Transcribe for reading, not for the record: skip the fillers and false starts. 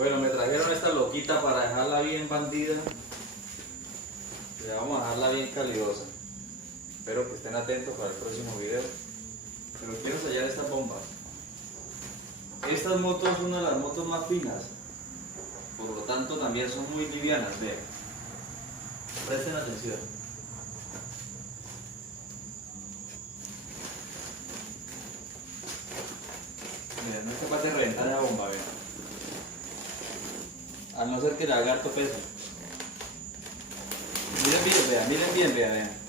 Bueno, me trajeron esta loquita para dejarla bien bandida. Le vamos a dejarla bien calidosa. Espero que estén atentos para el próximo video. Pero quiero ensayar estas bombas. Estas motos son una de las motos más finas. Por lo tanto también son muy livianas, vean. Presten atención. Miren, no es capaz de reventar la bomba, vean. A no ser que el lagarto pese. Miren bien, vean, vean.